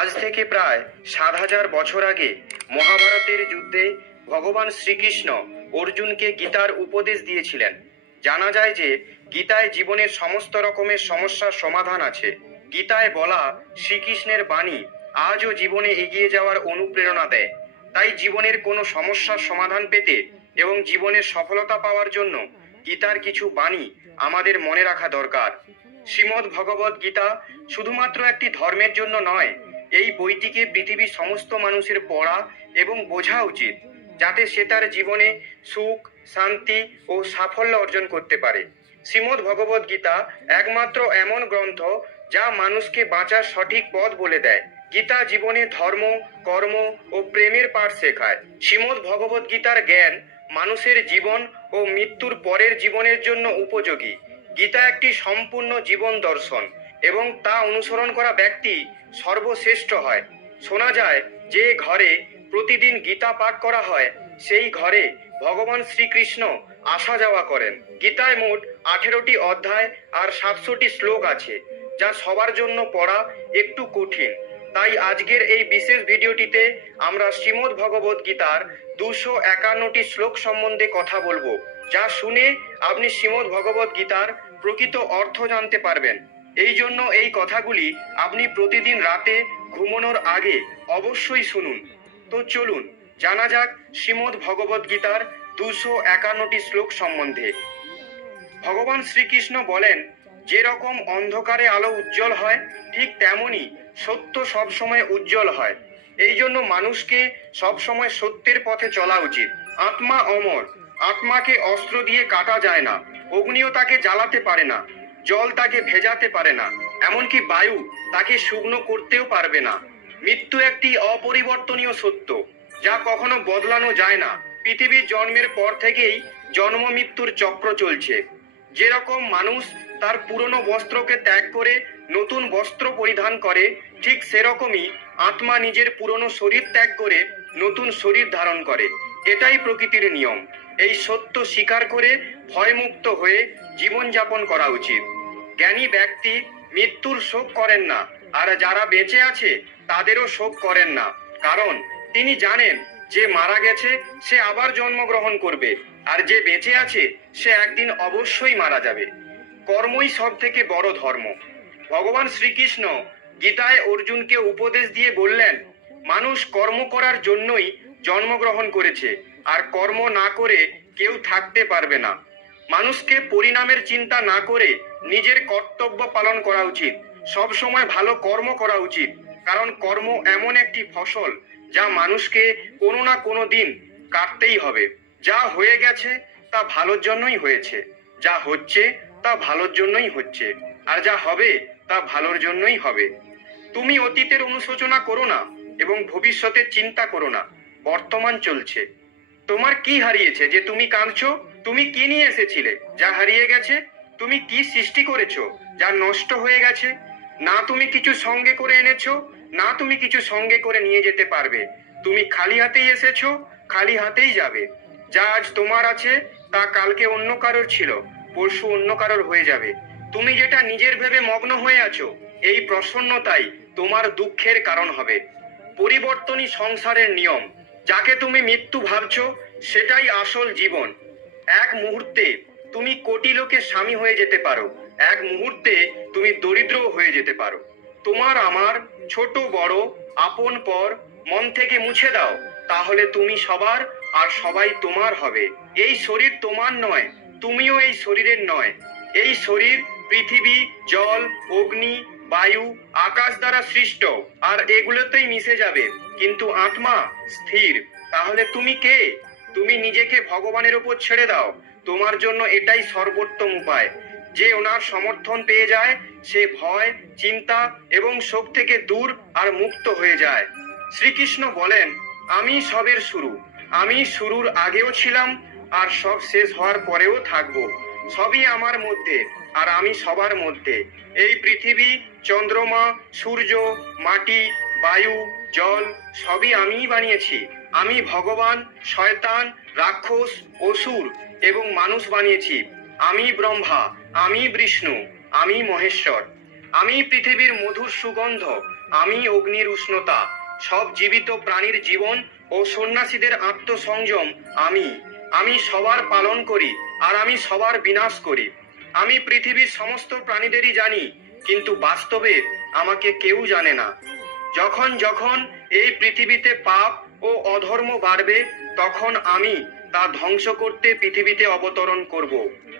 আজ থেকে প্রায় 7,000 বছর আগে মহাভারতের যুদ্ধে ভগবান শ্রীকৃষ্ণ অর্জুনকে গীতার উপদেশ দিয়েছিলেন। জানা যায় যে গীতায় জীবনের সমস্ত রকমের সমস্যার সমাধান আছে। গীতায় বলা শ্রীকৃষ্ণের বাণী আজও জীবনে এগিয়ে যাওয়ার অনুপ্রেরণা দেয়। তাই জীবনের কোনো সমস্যার সমাধান পেতে এবং জীবনের সফলতা পাওয়ার জন্য গীতার কিছু বাণী আমাদের মনে রাখা দরকার। শ্রীমদ্ ভগবদ গীতা শুধুমাত্র একটি ধর্মের জন্য নয়, এই বইটিকে পৃথিবীর সমস্ত মানুষের পড়া এবং বোঝা উচিত, যাতে সে তার জীবনে সুখ, শান্তি ও সাফল্য অর্জন করতে পারে। শ্রীমদ্ ভগবদ গীতা একমাত্র এমন গ্রন্থ যা মানুষকে বাঁচার সঠিক পথ বলে দেয়। গীতা জীবনে ধর্ম, কর্ম ও প্রেমের পাঠ শেখায়। শ্রীমদ্ ভগবদ গীতার জ্ঞান মানুষের জীবন ও মৃত্যুর পরের জীবনের জন্য উপযোগী। গীতা একটি সম্পূর্ণ জীবন দর্শন এবং তা অনুসরণ করা ব্যক্তি সর্বশ্রেষ্ঠ হয়। শোনা যায় যে ঘরে প্রতিদিন গীতা পাঠ করা হয় সেই ঘরে ভগবান শ্রীকৃষ্ণ আসা যাওয়া করেন। গীতায় মোট 18টি অধ্যায় আর 700টি শ্লোক আছে, যা সবার জন্য পড়া একটু কঠিন। তাই আজকের এই বিশেষ ভিডিওটিতে আমরা শ্রীমদ্ ভগবদ গীতার 251টি শ্লোক সম্বন্ধে কথা বলবো, যা শুনে আপনি শ্রীমদ্ ভগবদ গীতার প্রকৃত অর্থ জানতে পারবেন। এই জন্য এই কথাগুলি আপনি প্রতিদিন রাতে ঘুমানোর আগে অবশ্যই শুনুন। তো চলুন জানা যাক শ্রীমদ্ ভগবদ গীতার 251টি শ্লোক সম্বন্ধে। ভগবান শ্রীকৃষ্ণ বলেন, যেরকম অন্ধকারে আলো উজ্জ্বল হয় ঠিক তেমনি সত্য সবসময় উজ্জ্বল হয়। এই জন্য মানুষকে সবসময় সত্যের পথে চলা উচিত। আত্মা অমর, আত্মাকে অস্ত্র দিয়ে কাটা যায় না, অগ্নিও তাকে জ্বালাতে পারে না, জল তাকে ভেজাতে পারে না, এমনকি বায়ু তাকে শুকনো করতেও পারবে না। মৃত্যু একটি অপরিবর্তনীয় সত্য, যা কখনো বদলানো যায় না। পৃথিবীর জন্মের পর থেকেই জন্ম মৃত্যুর চক্র চলছে। যেরকম মানুষ তার পুরনো বস্ত্রকে ত্যাগ করে নতুন বস্ত্র পরিধান করে, ঠিক সেরকমই আত্মা নিজের পুরনো শরীর ত্যাগ করে নতুন শরীর ধারণ করে। এটাই প্রকৃতির নিয়ম। এই সত্য স্বীকার করে ভয়মুক্ত হয়ে জীবনযাপন করা উচিত। জ্ঞানী ব্যক্তি মৃত্যুর শোক করেন না, আর যারা বেঁচে আছে তাদেরও শোক করেন না, কারণ তিনি জানেন যে মারা গেছে সে আবার জন্মগ্রহণ করবে, আর যে বেঁচে আছে সে একদিন অবশ্যই মারা যাবে। কর্মই সব থেকে বড় ধর্ম। ভগবান শ্রীকৃষ্ণ গীতায় অর্জুনকে উপদেশ দিয়ে বললেন, মানুষ কর্ম করার জন্যই জন্মগ্রহণ করেছে, আর কর্ম না করে কেউ থাকতে পারবে না। মানুষকে পরিণামের চিন্তা না করে নিজের কর্তব্য পালন করা উচিত। সব সময় ভালো কর্ম করা উচিত, কারণ কর্ম এমন একটি ফসল যা মানুষকে কোনো না কোনো দিন কাটতেই হবে। যা হয়ে গেছে তা ভালোর জন্যই হয়েছে, যা হচ্ছে তা ভালোর জন্যই হচ্ছে, আর যা হবে তা ভালোর জন্যই হবে। তুমি অতীতের অনুশোচনা করো না এবং ভবিষ্যতের চিন্তা করো না। বর্তমান চলছে। তোমার কি হারিয়েছে যে তুমি কাঁদছো? তুমি কি নিয়ে এসেছিলে যা হারিয়ে গেছে? তুমি কি সৃষ্টি করেছো যা নষ্ট হয়ে গেছে? না তুমি কিছু সঙ্গে করে এনেছো, না তুমি কিছু সঙ্গে করে নিয়ে যেতে পারবে। তুমি খালি হাতেই এসেছো, খালি হাতেই যাবে। যা আজ তোমার আছে তা কালকে অন্য কারোর ছিল, পরশু অন্য কারোর হয়ে যাবে। তুমি যেটা নিজের ভেবে মগ্ন হয়ে আছো, এই প্রসন্নতাই তোমার দুঃখের কারণ হবে। পরিবর্তনই সংসারের নিয়ম। যাকে তুমি মৃত্যু ভাবছো সেটাই আসল জীবন। এক মুহূর্তে তুমি কোটি লোকের স্বামী হয়ে যেতে পারো, এক মুহূর্তে তুমি দরিদ্রও হয়ে যেতে পারো। তোমার আমার ছোট বড় আপন পর মন থেকে মুছে দাও, তাহলে তুমি সবার আর সবাই তোমার হবে। এই শরীর তোমার নয়, তুমিও এই শরীরের নয়। এই শরীর পৃথিবী, জল, অগ্নি, বায়ু, আকাশ দ্বারা সৃষ্ট, আর এগুলোতেই মিশে যাবে, কিন্তু আত্মা স্থির। তাহলে তুমি কে? তুমি নিজেকে ভগবানের উপর ছেড়ে দাও। তোমার জন্য এটাই সর্বোত্তম উপায়। যে ওনার সমর্থন পেয়ে যায় সে ভয়, চিন্তা এবং শোক থেকে দূর আর মুক্ত হয়ে যায়। শ্রীকৃষ্ণ বলেন, আমি সবের শুরু। আমি শুরুর আগেও ছিলাম আর সব শেষ হওয়ার পরেও থাকবো। সবই আমার মধ্যে আর আমি সবার মধ্যে। এই পৃথিবী, চন্দ্রমা, সূর্য, মাটি, বায়ু, জল সবই আমিই বানিয়েছি। আমি ভগবান, শয়তান, রাক্ষস, অসুর এবং মানুষ বানিয়েছি। আমি ব্রহ্মা, আমি বিষ্ণু, আমি মহেশ্বর। আমি পৃথিবীর মধুর সুগন্ধ, আমি অগ্নির উষ্ণতা, সব জীবিত প্রাণীর জীবন ও সন্ন্যাসীদের আত্মসংযম আমি সবার পালন করি আর আমি সবার বিনাশ করি। আমি পৃথিবীর সমস্ত প্রাণীদেরই জানি, কিন্তু বাস্তবে আমাকে কেউ জানে না। যখন যখন এই পৃথিবীতে পাপ ও অধর্ম বাড়বে, তখন আমি তা ধ্বংস করতে পৃথিবীতে অবতরণ করব।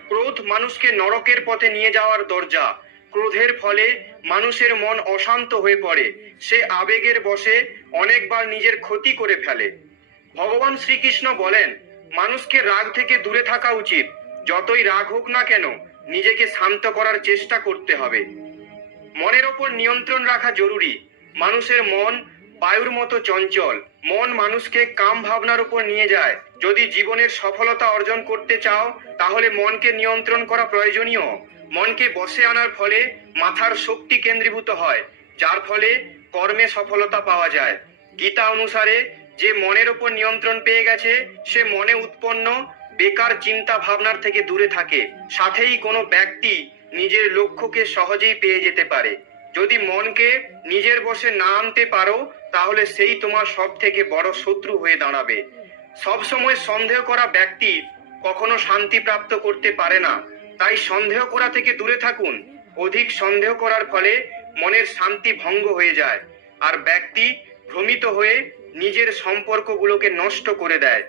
ক্রোধ মানুষকে নরকের পথে নিয়ে যাওয়ার দরজা। ক্রোধের ফলে মানুষের মন অশান্ত হয়ে পড়ে, সে আবেগের বশে অনেকবার নিজের ক্ষতি করে ফেলে। ভগবান শ্রীকৃষ্ণ বলেন, মানুষকে রাগ থেকে দূরে থাকা উচিত। যতই রাগ হোক না কেন, নিজেকে শান্ত করার চেষ্টা করতে হবে। মনের ওপর নিয়ন্ত্রণ রাখা জরুরি। মানুষের মন বায়ুর মতো চঞ্চল। মন মানুষকে কাম ভাবনার উপর নিয়ে যায়। যদি জীবনের সফলতা অর্জন করতে চাও, তাহলে মনকে নিয়ন্ত্রণ করা প্রয়োজনীয়। মনকে বশে আনার ফলে মাথার শক্তি কেন্দ্রীভূত হয়, যার ফলে কর্মে সফলতা পাওয়া যায়। গীতা অনুসারে যে মনের ওপর নিয়ন্ত্রণ পেয়ে গেছে, সে মনে উৎপন্ন বেকার চিন্তা ভাবনার থেকে দূরে থাকে। সাথেই কোনো ব্যক্তি নিজের লক্ষ্যকে সহজেই পেয়ে যেতে পারে। যদি মনকে নিজের বশে না আনতে পারো, তাহলে সেই তোমার সব থেকে বড় শত্রু হয়ে দাঁড়াবে। সবসময় সন্দেহ করা ব্যক্তি কখনো শান্তি প্রাপ্ত করতে পারে না। তাই সন্দেহ করা থেকে দূরে থাকুন। অধিক সন্দেহ করার ফলে মনের শান্তি ভঙ্গ হয়ে যায়, আর ব্যক্তি ভ্রমিত হয়ে নিজের সম্পর্কগুলোকে নষ্ট করে দেয়।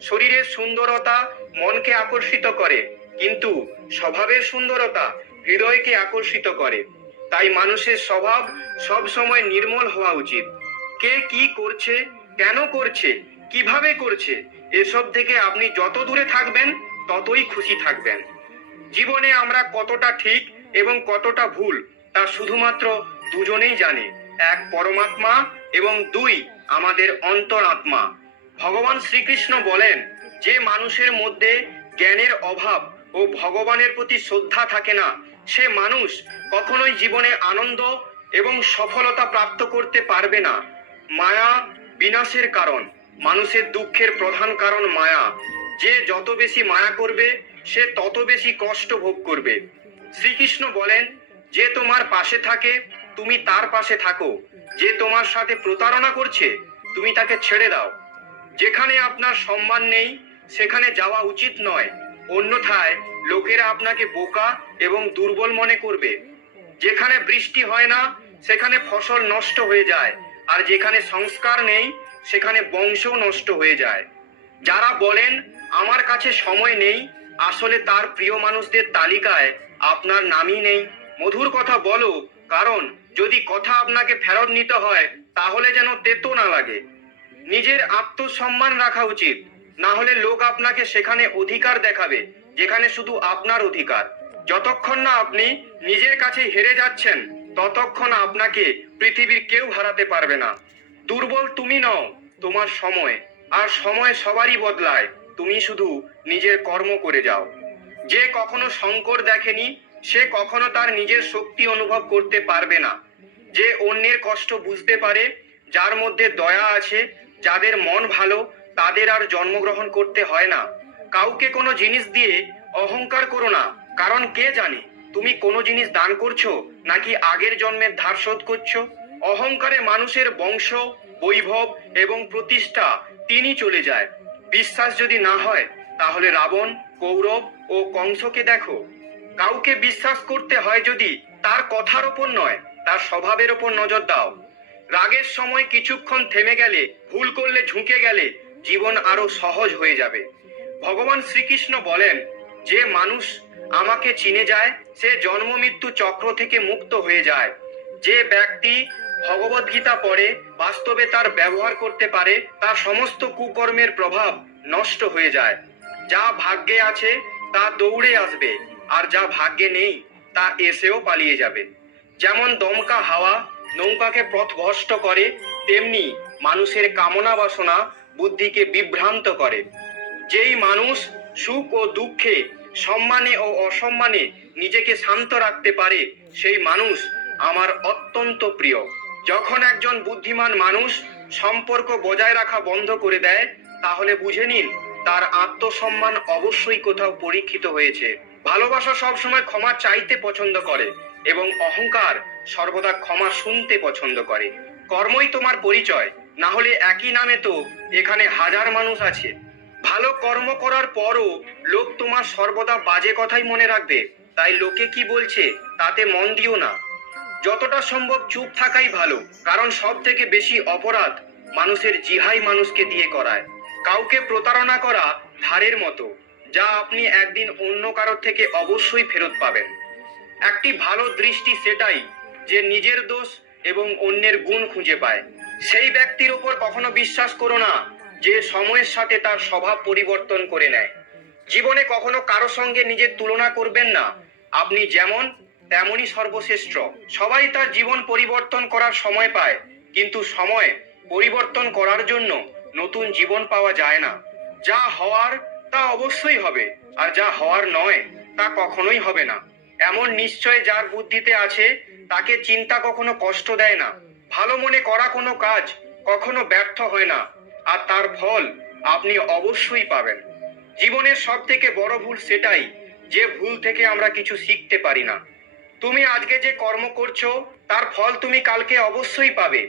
শরীরের সুন্দরতা মনকে আকর্ষিত করে, কিন্তু স্বভাবের সুন্দরতা হৃদয়কে আকর্ষিত করে। তাই মানুষের স্বভাব সব সময় নির্মল হওয়া উচিত। কে কি করছে, কেন করছে, কিভাবে করছে, এসব থেকে আপনি যত দূরে থাকবেন, ততই খুশি থাকবেন। জীবনে আমরা কতটা ঠিক এবং কতটা ভুল, তা শুধুমাত্র দুজনেই জানে। এক পরমাত্মা এবং দুই আমাদের অন্তরাত্মা। ভগবান শ্রীকৃষ্ণ বলেন, যে মানুষের মধ্যে জ্ঞানের অভাব ও ভগবানের প্রতি শ্রদ্ধা থাকে না, সে মানুষ কখনোই জীবনে আনন্দ এবং সফলতা প্রাপ্ত করতে পারবে না। মায়া বিনাশের কারণ। মানুষের দুঃখের প্রধান কারণ মায়া। যে যত বেশি মায়া করবে, সে তত বেশি কষ্ট ভোগ করবে। শ্রীকৃষ্ণ বলেন, যে তোমার পাশে থাকে, তুমি তার পাশে থাকো। যে তোমার সাথে প্রতারণা করছে, তুমি তাকে ছেড়ে দাও। যেখানে আপনার সম্মান নেই, সেখানে যাওয়া উচিত নয়। অন্যথায় লোকেরা আপনাকে বোকা এবং দুর্বল মনে করবে। যেখানে বৃষ্টি হয় না, সেখানে ফসল নষ্ট হয়ে যায়, আর যেখানে সংস্কার নেই, সেখানে বংশও নষ্ট হয়ে যায়। যারা বলেন আমার কাছে সময় নেই, আসলে তার প্রিয় মানুষদের তালিকায় আপনার নামই নেই। মধুর কথা বলো, কারণ যদি কথা আপনাকে ফেরত নিতে হয়, তাহলে যেন তেতো না লাগে। নিজের আত্মসম্মান রাখা উচিত, না হলে লোক আপনাকে সেখানে অধিকার দেখাবে যেখানে শুধু আপনার অধিকার। যতক্ষণ না আপনি নিজের কাছে হেরে যাচ্ছেন, ততক্ষণ আপনাকে পৃথিবীর কেউ হারাতে পারবে না। দুর্বল তুমি নও, তোমার সময়। আর সময় সবারই বদলায়, তুমি শুধু নিজের কর্ম করে যাও। যে কখনো সংকট দেখেনি, সে কখনো তার নিজের শক্তি অনুভব করতে পারবে না। যে অন্যের কষ্ট বুঝতে পারে, যার মধ্যে দয়া আছে, যাদের মন ভালো, তাদের আর জন্মগ্রহণ করতে হয় না। কাউকে কোনো জিনিস দিয়ে অহংকার করো না, কারণ কে জানে তুমি কোনো জিনিস দান করছো নাকি আগের জন্মের ধার শোধ করছো। অহংকারে মানুষের বংশ, বৈভব এবং প্রতিষ্ঠা তিনি চলে যায়। বিশ্বাস যদি না হয়, তাহলে রাবণ, কৌরব ও কংসকে দেখো। কাউকে বিশ্বাস করতে হয় যদি, তার কথার ওপর নয়, তার স্বভাবের ওপর নজর দাও। রাগের সময় কিছুক্ষণ থেমে গেলে, ভুল করলে ঝুঁকে গেলে, জীবন আরো সহজ হয়ে যাবে। ভগবান শ্রীকৃষ্ণ বলেন, যে মানুষ আমাকে চিনে যায়, সে জন্ম মৃত্যু চক্র থেকে মুক্ত হয়ে যায়। যে ব্যক্তি ভগবদ গীতা পড়ে, বাস্তবে তার ব্যবহার করতে পারে, তার সমস্ত কুকর্মের প্রভাব নষ্ট হয়ে যায়। যা ভাগ্যে আছে তা দৌড়ে আসবে, আর যা ভাগ্যে নেই তা এসেও পালিয়ে যাবে। যেমন দমকা হাওয়া নৌকাকে পথভ্রষ্ট করে, তেমনি মানুষের কামনা বাসনা বুদ্ধিকে বিভ্রান্ত করে। যেই মানুষ সুখ ও দুঃখে, সম্মানে ও অসম্মানে নিজেকে শান্ত রাখতে পারে, সেই মানুষ আমার অত্যন্ত প্রিয়। যখন একজন বুদ্ধিমান মানুষ সম্পর্ক বজায় রাখা বন্ধ করে দেয়, তাহলে বুঝে নিন তার আত্মসম্মান অবশ্যই কোথাও পরীক্ষিত হয়েছে। ভালোবাসা সবসময় ক্ষমা চাইতে পছন্দ করে এবং অহংকার সর্বদা ক্ষমা শুনতে পছন্দ করে। কর্মই তোমার পরিচয়, না হলে একই নামে তো এখানে হাজার মানুষ আছে। ভালো কর্ম করার পরও লোক তোমার সর্বদা বাজে কথাই মনে রাখবে, তাই লোকে কি বলছে তাতে মন দিও না। যতটা সম্ভব চুপ থাকাই ভালো, কারণ সব থেকে বেশি অপরাধ মানুষের জিহাই মানুষকে দিয়ে করায়। কাউকে প্রতারণা করা ধারের মতো, যা আপনি একদিন অন্য কারোর থেকে অবশ্যই ফেরত পাবেন। একটি ভালো দৃষ্টি সেটাই যে নিজের দোষ এবং অন্যের গুণ খুঁজে পায়। সেই ব্যক্তির ওপর কখনো বিশ্বাস করো না যে সময়ের সাথে তার স্বভাব পরিবর্তন করে নেয়। জীবনে কখনো কারো সঙ্গে নিজের তুলনা করবেন না। আপনি যেমন তেমনই সর্বশ্রেষ্ঠ। সবাই তার জীবন পরিবর্তন করার সময় পায়, কিন্তু সময় পরিবর্তন করার জন্য নতুন জীবন পাওয়া যায় না। যা হওয়ার তা অবশ্যই হবে, আর যা হওয়ার নয় তা কখনোই হবে না। এমন নিশ্চয় যার বুদ্ধিতে আছে, তাকে চিন্তা কখনো কষ্ট দেয় না। ভালো মনে করা কোনো কাজ কখনো ব্যর্থ হয় না, আর তার ফল আপনি অবশ্যই পাবেন। জীবনের সব থেকে বড় ভুল সেটাই যে ভুল থেকে আমরা কিছু শিখতে পারি না। তুমি আজকে যে কর্ম করছো তার ফল তুমি কালকে অবশ্যই পাবে,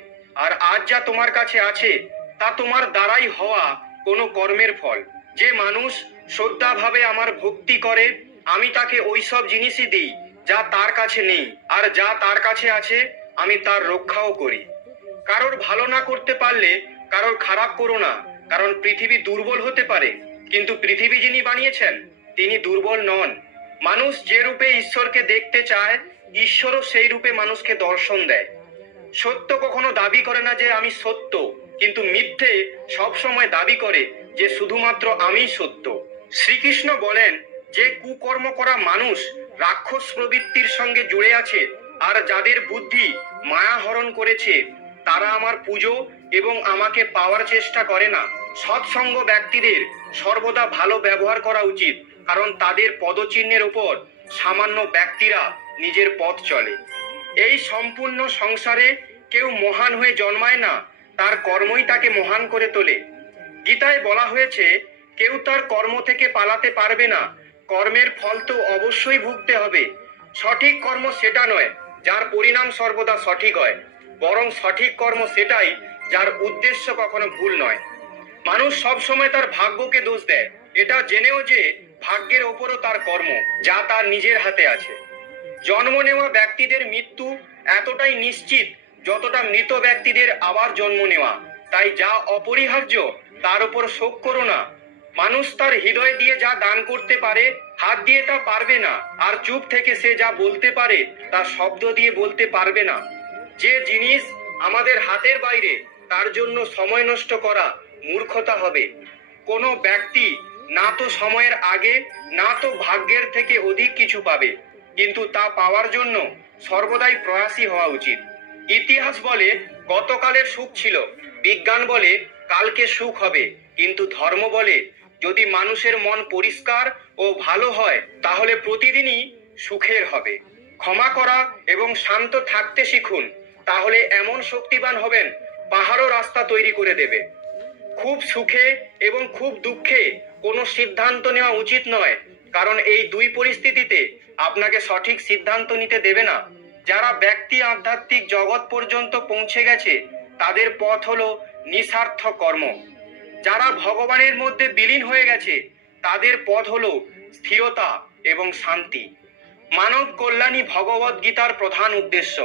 আর আজ যা তোমার কাছে আছে তা তোমার দ্বারাই হওয়া কোনো কর্মের ফল। যে মানুষ শ্রদ্ধাভাবে আমার ভক্তি করে, আমি তাকে ওইসব জিনিসই দিই যা তার কাছে নেই, আর যা তার কাছে আছে আমি তার রক্ষাও করি। কারোর ভালো না করতে পারলে কারোর খারাপ করো না, কারণ পৃথিবী দুর্বল হতে পারে, কিন্তু পৃথিবী যিনি বানিয়েছেন তিনি দুর্বল নন। মানুষ যে রূপে ঈশ্বরকে দেখতে চায়, ঈশ্বরও সেই রূপে মানুষকে দর্শন দেয়। সত্য কখনো দাবি করে না যে আমি সত্য, কিন্তু মিথ্যে সব সময় দাবি করে যে শুধুমাত্র আমিই সত্য। শ্রীকৃষ্ণ বলেন যে কুকর্ম করা মানুষ রাক্ষস প্রবৃত্তির সঙ্গে জুড়ে আছে, আর যাদের বুদ্ধি মায়া হরণ করেছে তারা আমার পুজো এবং আমাকে পাওয়ার চেষ্টা করে না। সৎসঙ্গ ব্যক্তিদের সর্বদা ভালো ব্যবহার করা উচিত, কারণ তাদের পদচিহ্নের ওপর সামান্য ব্যক্তিরা নিজের পথ চলে। এই সম্পূর্ণ সংসারে কেউ মহান হয়ে জন্মায় না, তার কর্মই তাকে মহান করে তোলে। গীতায় বলা হয়েছে কেউ তার কর্ম থেকে পালাতে পারবে না, কর্মের ফল তো অবশ্যই ভুগতে হবে। সঠিক কর্ম সেটা নয় যার পরিণাম সর্বদা সঠিক হয়, বরং সঠিক কর্ম সেটাই যার উদ্দেশ্য কখনো ভুল নয়। মানুষ সব সময় তার ভাগ্যকে দোষ দেয়, এটা জেনেও যে ভাগ্যের ওপরও তার কর্ম, যা তার নিজের হাতে আছে। জন্ম নেওয়া ব্যক্তিদের মৃত্যু এতটাই নিশ্চিত যতটা মৃত ব্যক্তিদের আবার জন্ম নেওয়া। তাই যা অপরিহার্য তার উপর শোক করো না। মানুষ তার হৃদয় দিয়ে যা দান করতে পারে হাত দিয়ে তা পারবে না, আর চুপ থেকে সে যা বলতে পারে তা শব্দ দিয়ে বলতে পারবে না। যে জিনিস আমাদের হাতের বাইরে তার জন্য সময় নষ্ট করা মূর্খতা হবে। কোনো ব্যক্তি না তো সময়ের আগে না তো ভাগ্যের থেকে অধিক কিছু পাবে, কিন্তু তা পাওয়ার জন্য সর্বদাই প্রয়াসী হওয়া উচিত। ইতিহাস বলে গতকালের সুখ ছিল, বিজ্ঞান বলে কালকে সুখ হবে, কিন্তু ধর্ম বলে যদি মানুষের মন পরিষ্কার ও ভালো হয় তাহলে প্রতিদিনই সুখের হবে। ক্ষমা করা এবং শান্ত থাকতে শিখুন, তাহলে এমন শক্তিবান হবেন পাহাড়ও রাস্তা তৈরি করে দেবে। খুব সুখে এবং খুব দুঃখে কোনো সিদ্ধান্ত নেওয়া উচিত নয়, কারণ এই দুই পরিস্থিতিতে আপনাকে সঠিক সিদ্ধান্ত নিতে দেবে না। যারা ব্যক্তি আধ্যাত্মিক জগৎ পর্যন্ত পৌঁছে গেছে তাদের পথ হলো নিঃস্বার্থ কর্ম। যারা ভগবানের মধ্যে বিলীন হয়ে গেছে তাদের পথ হলো স্থিরতা এবং শান্তি। মানব কল্যাণই ভগবদ গীতার প্রধান উদ্দেশ্য।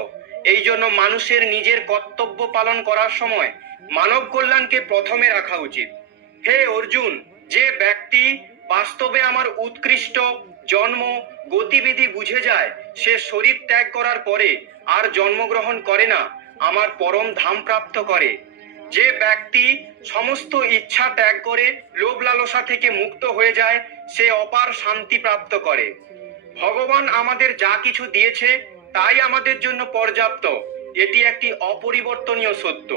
এই জন্য মানুষের নিজের কর্তব্য পালন করার সময় মানব কল্যাণকে প্রথমে রাখা উচিত। হে অর্জুন, যে ব্যক্তি বাস্তবে আমার উৎকৃষ্ট জন্ম গতিবিধি বুঝে যায়, সে শরীর ত্যাগ করার পরে আর জন্মগ্রহণ করে না, আমার পরম ধাম প্রাপ্ত করে। যে ব্যক্তি সমস্ত ইচ্ছা ত্যাগ করে লোভ লালসা থেকে মুক্ত হয়ে যায়, সে অপার শান্তি প্রাপ্ত করে। ভগবান আমাদের যা কিছু দিয়েছে তাই আমাদের জন্য পর্যাপ্ত, এটি একটি অপরিবর্তনীয় সত্য।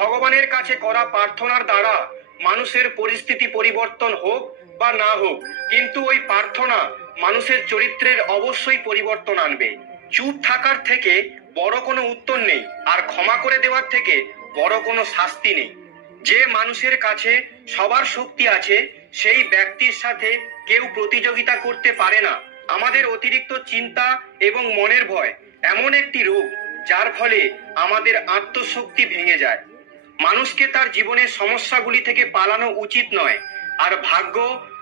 ভগবানের কাছে করা প্রার্থনার দ্বারা মানুষের পরিস্থিতি পরিবর্তন হোক বা না হোক, কিন্তু ওই প্রার্থনা মানুষের চরিত্রের অবশ্যই পরিবর্তন আনবে। চুপ থাকার থেকে বড় কোনো উত্তর নেই, আর ক্ষমা করে দেওয়ার থেকে বড় কোনো শাস্তি নেই। যে মানুষের কাছে সবার শক্তি আছে সেই ব্যক্তির সাথে কেউ প্রতিযোগিতা করতে পারে না। আমাদের অতিরিক্ত চিন্তা এবং মনের ভয় এমন একটি রোগ যার ফলে আমাদের আত্মশক্তি ভেঙে যায়। মানুষকে তার জীবনের সমস্যাগুলি থেকে পালানো উচিত নয়, আর ভাগ্য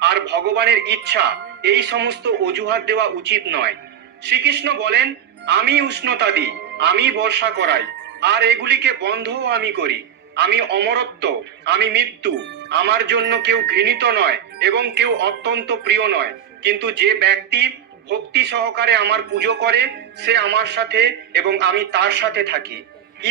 আর ভগবানের ইচ্ছা এই সমস্ত অজুহাত দেওয়া উচিত নয়। শ্রীকৃষ্ণ বলেন, আমি উষ্ণতা দিই, আমি বর্ষা করাই, আর এগুলিকে বন্ধও আমি করি। আমি অমরত্ব, আমি মৃত্যু। আমার জন্য কেউ ঘৃণিত নয় এবং কেউ অত্যন্ত প্রিয় নয়, কিন্তু যে ব্যক্তি ভক্তি সহকারে আমার পুজো করে সে আমার সাথে এবং আমি তার সাথে থাকি।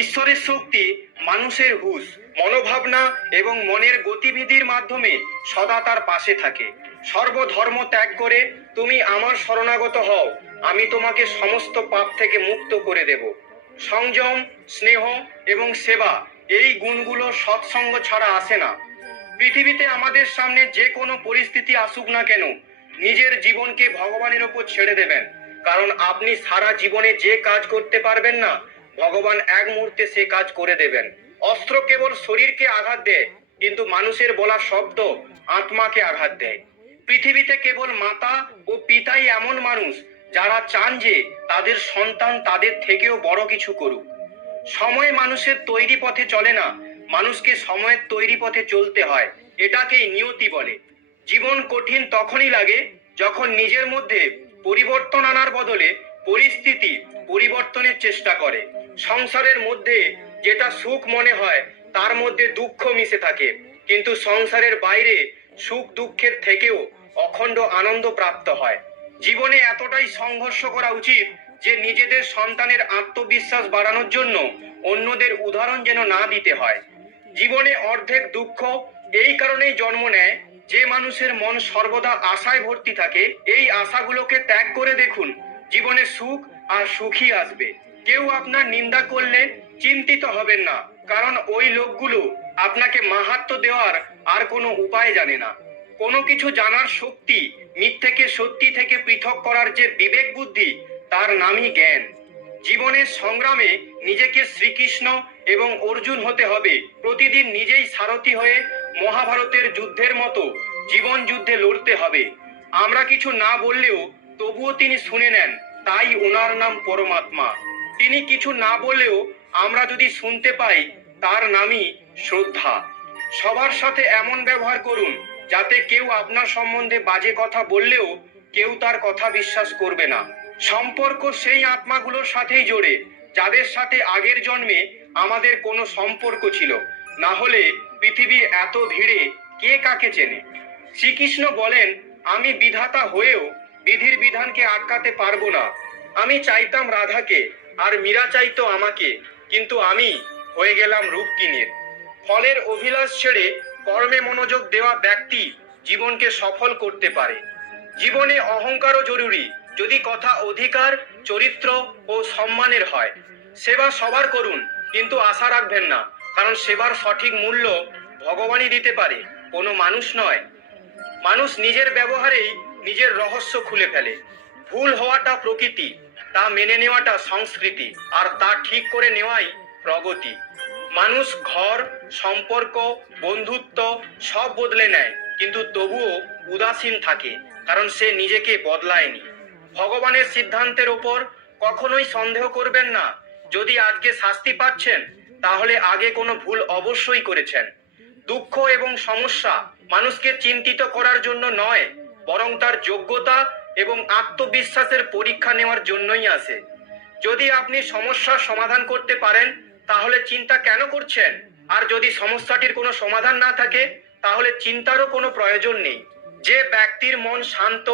ঈশ্বরের শক্তি মানুষের হুঁশ, মনোভাবনা এবং মনের গতিবিধির মাধ্যমে সদা তার পাশে থাকে। সর্বধর্ম ত্যাগ করে তুমি আমার শরণাগত হও, আমি তোমাকে সমস্ত পাপ থেকে মুক্ত করে দেব। সংযম, স্নেহ এবং সেবা, এই গুণগুলো সৎসঙ্গ ছাড়া আসে না। পৃথিবীতে আমাদের সামনে যে কোনো পরিস্থিতি আসুক না কেন, নিজের জীবনকে ভগবানের উপর ছেড়ে দেবেন, কারণ আপনি সারা জীবনে যে কাজ করতে পারবেন না, ভগবান এক মুহূর্তে সে কাজ করে দেবেন। অস্ত্র কেবল শরীরকে আঘাত দেয়, কিন্তু মানুষের বলা শব্দ আত্মাকে আঘাত দেয়। পৃথিবীতে কেবল মাতা ও পিতাই এমন মানুষ যারা চান যে তাদের সন্তান তাদের থেকেও বড় কিছু করুক। সময় মানুষের তৈরি পথে চলে না, মানুষকে সময়ের তৈরি পথে চলতে হয়। এটাকেই নিয়তি বলে। জীবন কঠিন তখনই লাগে যখন নিজের মধ্যে পরিবর্তন আনার বদলে পরিস্থিতি পরিবর্তনের চেষ্টা করে। সংসারের মধ্যে যেটা সুখ মনে হয় তার মধ্যে দুঃখ মিশে থাকে, কিন্তু সংসারের বাইরে সুখ দুঃখের থেকেও অখণ্ড আনন্দ প্রাপ্ত হয়। জীবনে এতটাই সংঘর্ষ করা উচিত যে নিজেদের সন্তানের আত্মবিশ্বাস বাড়ানোর জন্য অন্যদের উদাহরণ যেন না দিতে হয়। জীবনে অর্ধেক দুঃখ এই কারণেই জন্ম নেয় যে মানুষের মন সর্বদা আশায় ভর্তি থাকে। এই আশাগুলোকে ত্যাগ করে দেখুন, জীবনে সুখ আর সুখী আসবে। কেউ আপনার নিন্দা করলে চিন্তিত হবেন না, কারণ ওই লোকগুলো আপনাকে মাহাত্ম্য দেওয়ার আর কোনো উপায় জানে না। কোনো কিছু জানার শক্তি, মিথ্যেকে সত্যি থেকে পৃথক করার যে বিবেক বুদ্ধি, তার নামই জ্ঞান। জীবনের সংগ্রামে নিজেকে শ্রীকৃষ্ণ এবং অর্জুন হতে হবে। প্রতিদিন নিজেই সারথি হয়ে মহাভারতের যুদ্ধের মতো জীবন যুদ্ধে লড়তে হবে। আমরা কিছু না বললেও তবুও তিনি শুনে নেন, তাই ওনার নাম পরমাত্মা। তিনি কিছু না বললেও আমরা যদি শুনতে পাই, তার নামই শ্রদ্ধা। সবার সাথে এমন ব্যবহার করুন যাতে কেউ আপনার সম্বন্ধে বাজে কথা বললেও কেউ তার কথা বিশ্বাস করবে না। সম্পর্ক সেই আত্মাগুলোর সাথেই জোড়ে যাদের সাথে আগের জন্মে আমাদের কোনো সম্পর্ক ছিল, না হলে পৃথিবীর এত ভিড়ে কে কাকে চেনে। শ্রীকৃষ্ণ বলেন, আমি বিধাতা হয়েও বিধির বিধানকে আটকাতে পারবো না। আমি চাইতাম রাধাকে আর মীরা চাইতো আমাকে, কিন্তু আমি হয়ে গেলাম রূপকিনীর। ফলের অভিলাষ ছেড়ে কর্মে মনোযোগ দেওয়া ব্যক্তি জীবনকে সফল করতে পারে। জীবনে অহংকারও জরুরি, যদি কথা অধিকার, চরিত্র ও সম্মানের হয়। সেবা সবার করুন, কিন্তু আশা রাখবেন না, কারণ সেবার সঠিক মূল্য ভগবানই দিতে পারে, কোনো মানুষ নয়। মানুষ নিজের ব্যবহারেই নিজের রহস্য খুলে ফেলে। ভুল হওয়াটা প্রকৃতি, তা মেনে নেওয়াটা সংস্কৃতি, আর তা ঠিক করে নেওয়াই প্রগতি। মানুষ ঘর, সম্পর্ক, বন্ধুত্ব সব বদলে নেয়, কিন্তু তবুও উদাসীন থাকে, কারণ সে নিজেকে বদলায়নি। ভগবানের সিদ্ধান্তের ওপর কখনোই সন্দেহ করবেন না। যদি আজকে শাস্তি পাচ্ছেন, তাহলে আগে কোনো ভুল অবশ্যই করেছেন। দুঃখ এবং সমস্যা মানুষকে চিন্তিত করার জন্য নয়, বরং তার যোগ্যতা এবং আত্মবিশ্বাসের পরীক্ষা নেওয়ার জন্যই আসে। যদি আপনি সমস্যার সমাধান করতে পারেন, তাহলে চিন্তা কেন করছেন? আর যদি সমস্যাটির কোনো সমাধান না থাকে, তাহলে চিন্তারও কোনো প্রয়োজন নেই। যে ব্যক্তির মন শান্ত,